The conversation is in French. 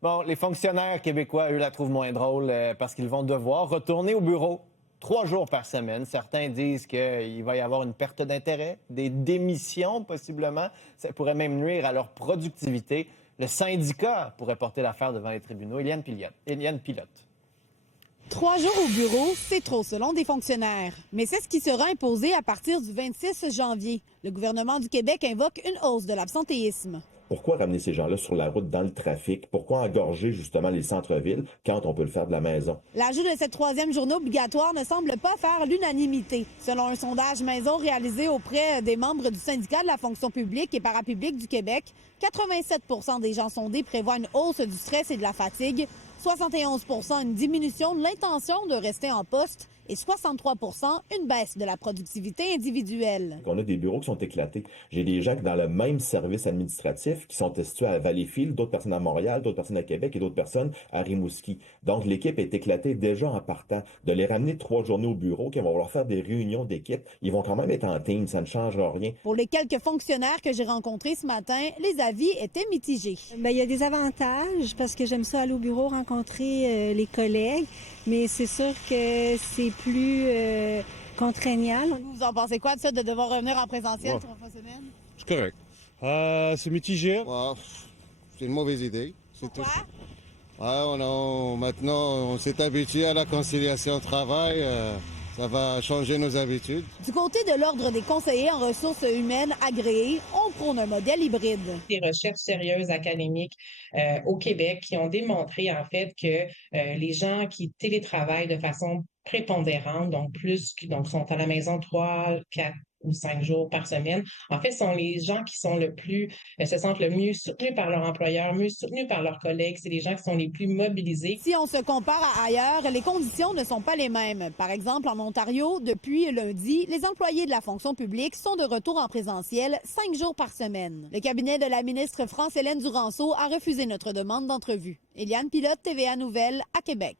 Bon, les fonctionnaires québécois, eux, la trouvent moins drôle parce qu'ils vont devoir retourner au bureau 3 jours par semaine. Certains disent qu'il va y avoir une perte d'intérêt, des démissions possiblement. Ça pourrait même nuire à leur productivité. Le syndicat pourrait porter l'affaire devant les tribunaux. Éliane Pilote. 3 jours au bureau, c'est trop selon des fonctionnaires. Mais c'est ce qui sera imposé à partir du 26 janvier. Le gouvernement du Québec invoque une hausse de l'absentéisme. Pourquoi ramener ces gens-là sur la route dans le trafic? Pourquoi engorger justement les centres-villes quand on peut le faire de la maison? L'ajout de cette 3e journée obligatoire ne semble pas faire l'unanimité. Selon un sondage Maison réalisé auprès des membres du syndicat de la fonction publique et parapublique du Québec, 87 des gens sondés prévoient une hausse du stress et de la fatigue, 71 une diminution de l'intention de rester en poste et 63 une baisse de la productivité individuelle. On a des bureaux qui sont éclatés. J'ai des gens qui, dans le même service administratif, qui sont situés à Valleyfield, d'autres personnes à Montréal, d'autres personnes à Québec et d'autres personnes à Rimouski. Donc, l'équipe est éclatée déjà en partant. De les ramener 3 journées au bureau, qui vont vouloir faire des réunions d'équipe, ils vont quand même être en team, ça ne changera rien. Pour les quelques fonctionnaires que j'ai rencontrés ce matin, les avis étaient mitigés. Bien, il y a des avantages parce que j'aime ça aller au bureau, rencontrer les collègues, mais c'est sûr que c'est plus contraignant. Vous en pensez quoi de ça, de devoir revenir en présentiel 3 fois semaine? C'est correct. C'est mitigé. C'est une mauvaise idée. Pourquoi? Maintenant, on s'est habitué à la conciliation travail. Ça va changer nos habitudes. Du côté de l'Ordre des conseillers en ressources humaines agréés, on prône un modèle hybride. Des recherches sérieuses académiques au Québec qui ont démontré en fait que les gens qui télétravaillent de façon prépondérante, donc sont à la maison 3, 4 ou 5 jours par semaine, en fait, sont les gens qui sont se sentent le mieux soutenus par leur employeur, mieux soutenus par leurs collègues. C'est les gens qui sont les plus mobilisés. Si on se compare à ailleurs, les conditions ne sont pas les mêmes. Par exemple, en Ontario, depuis lundi, les employés de la fonction publique sont de retour en présentiel 5 jours par semaine. Le cabinet de la ministre France-Hélène Duranceau a refusé notre demande d'entrevue. Éliane Pilote, TVA Nouvelles, à Québec.